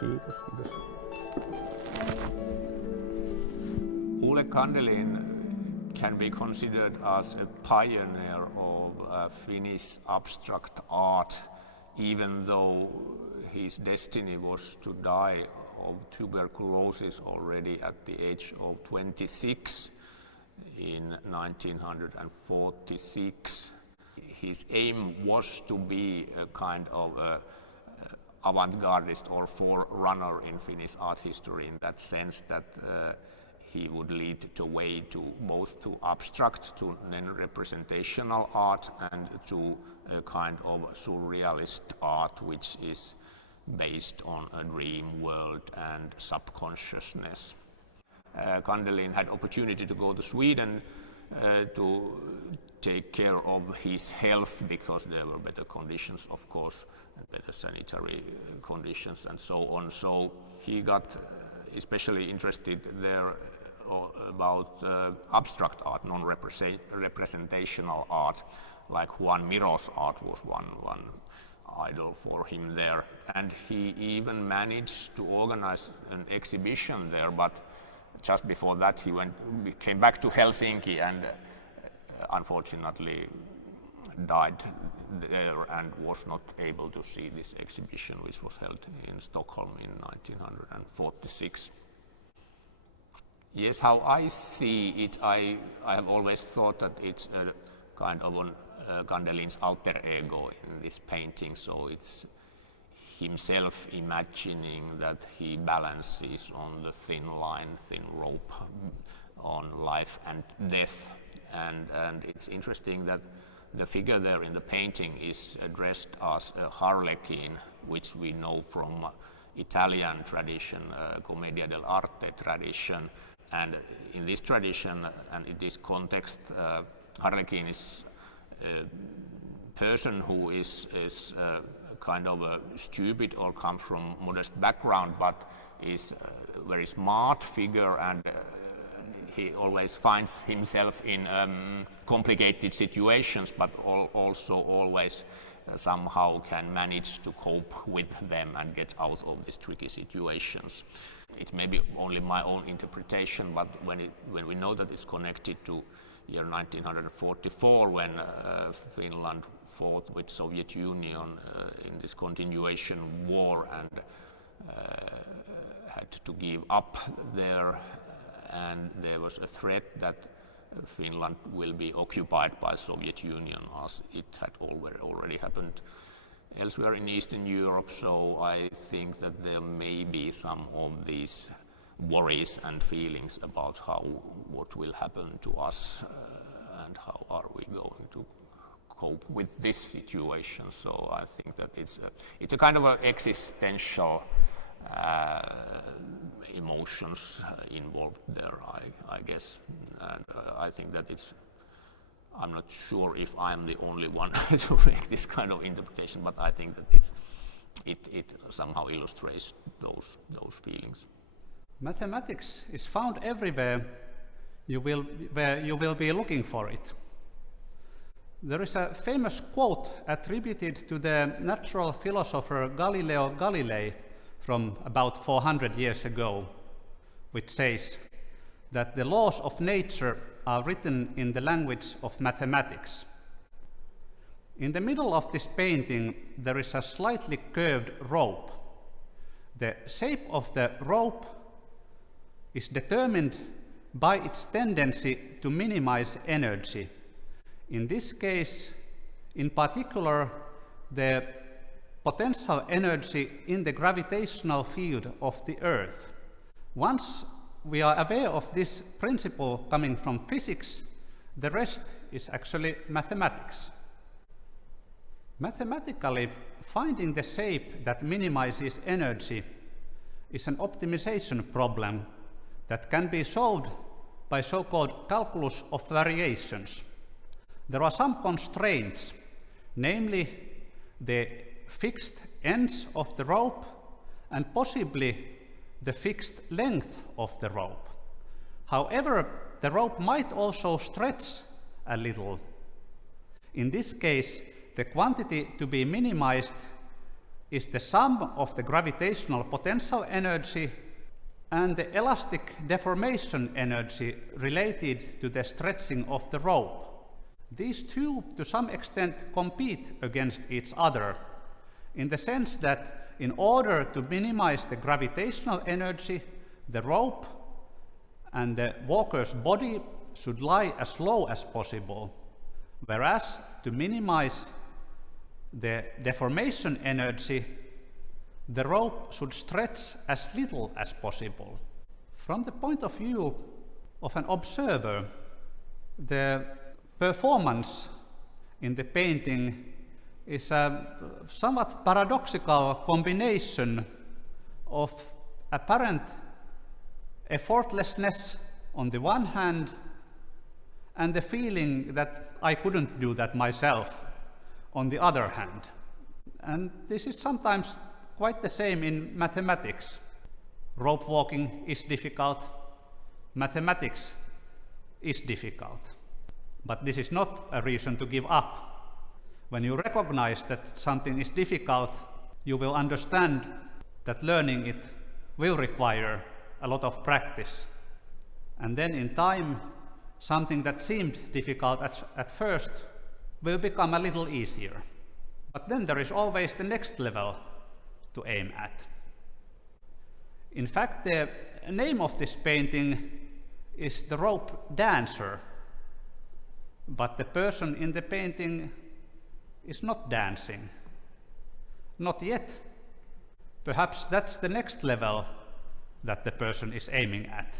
Kiitos, kiitos. Ole Kandelin can be considered as a pioneer of Finnish abstract art, even though his destiny was to die of tuberculosis already at the age of 26 in 1946. His aim was to be a kind of avant-gardist or forerunner in Finnish art history, in that sense that he would lead the way to both to abstract, to non-representational art, and to a kind of surrealist art which is based on a dream world and subconsciousness. Kandelin had opportunity to go to Sweden to take care of his health, because there were better conditions, of course, and better sanitary conditions and so on. So he got especially interested there about abstract art, non-representational art, like Juan Miro's art was one idol for him there. And he even managed to organize an exhibition there, but just before that he came back to Helsinki and unfortunately died there and was not able to see this exhibition, which was held in Stockholm in 1946. Yes, how I see it, I have always thought that it's a kind of Kandelin's alter ego in this painting, so it's himself imagining that he balances on the thin line, thin rope, on life and death. And it's interesting that the figure there in the painting is dressed as a harlequin, which we know from Italian tradition, Commedia dell'arte tradition. And in this tradition and in this context, harlequin is a person who is kind of a stupid or come from modest background, but is a very smart figure, and he always finds himself in complicated situations, but also always somehow can manage to cope with them and get out of these tricky situations. It may be only my own interpretation, but when we know that it's connected to year 1944, when Finland fought with Soviet Union in this continuation war and had to give up there, and there was a threat that Finland will be occupied by Soviet Union, as it had already happened elsewhere in Eastern Europe. So I think that there may be some of these worries and feelings about what will happen to us and how are we going to cope with this situation. So I think that it's a kind of an existential emotions involved there, I guess. And I think that I'm not sure if I'm the only one to make this kind of interpretation, but I think that it somehow illustrates those feelings. Mathematics is found everywhere where you will be looking for it. There is a famous quote attributed to the natural philosopher Galileo Galilei from about 400 years ago, which says that the laws of nature are written in the language of mathematics. In the middle of this painting, there is a slightly curved rope. The shape of the rope is determined by its tendency to minimize energy. In this case, in particular, the potential energy in the gravitational field of the Earth. Once we are aware of this principle coming from physics, the rest is actually mathematics. Mathematically, finding the shape that minimizes energy is an optimization problem that can be solved by so-called calculus of variations. There are some constraints, namely the fixed ends of the rope and possibly the fixed length of the rope. However, the rope might also stretch a little. In this case, the quantity to be minimized is the sum of the gravitational potential energy and the elastic deformation energy related to the stretching of the rope. These two, to some extent, compete against each other, in the sense that in order to minimize the gravitational energy, the rope and the walker's body should lie as low as possible, whereas to minimize the deformation energy, the rope should stretch as little as possible. From the point of view of an observer, the performance in the painting is a somewhat paradoxical combination of apparent effortlessness on the one hand and the feeling that I couldn't do that myself on the other hand. And this is sometimes quite the same in mathematics. Rope walking is difficult, mathematics is difficult. But this is not a reason to give up. When you recognize that something is difficult, you will understand that learning it will require a lot of practice. And then in time, something that seemed difficult at first will become a little easier. But then there is always the next level to aim at. In fact, the name of this painting is The Rope Dancer, but the person in the painting is not dancing. Not yet. Perhaps that's the next level that the person is aiming at.